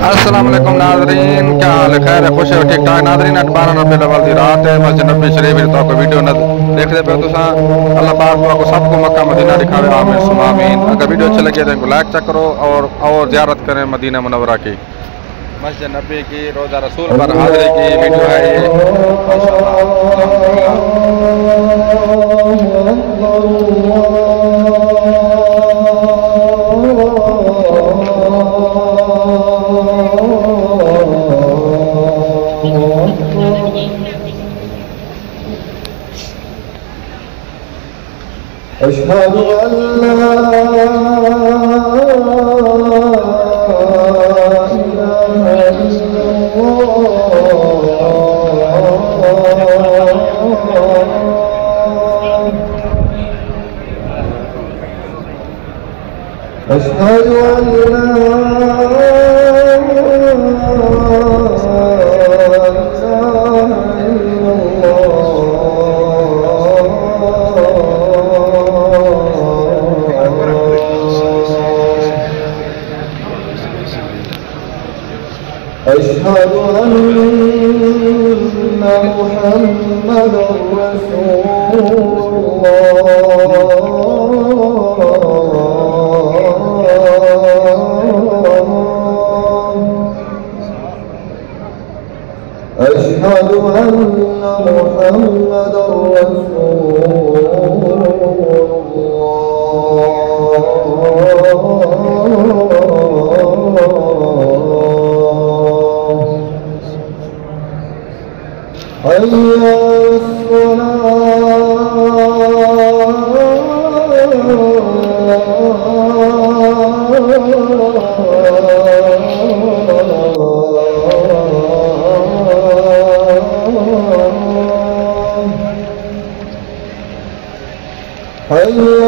अस्सलाम वालेकुम नाज़रीन, क्या हाल है? खैर है, खुश है, ठीक ठाक नाज़रीन। 12 रबीउल अव्वल की रात है। मस्जिद नबी शरीफ तो वीडियो देखते पे तुसा। अल्लाह पाक को सबको मक्का मदीना दिखावे, आमीन सुम्मा आमीन। अगर वीडियो अच्छी लगे तो इनको लाइक चेक करो और ज़ियारत करें मदीना मुनव्वरा की, मस्जिद नबी की, रोज़ा रसूल पर हाज़िरी की वीडियो है ये माशाअल्लाह। أشهد أن لا إله إلا الله أشهد أن لا أشهد أن محمدا رسول الله أشهد أن محمدا رسول حي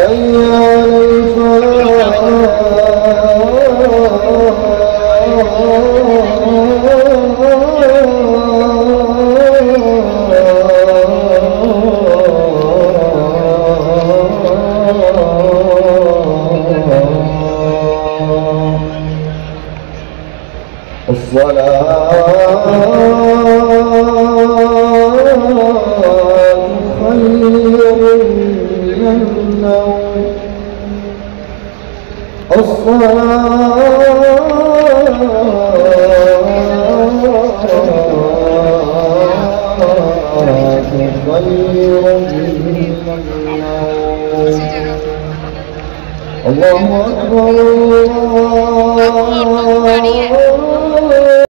على الله أكبر الله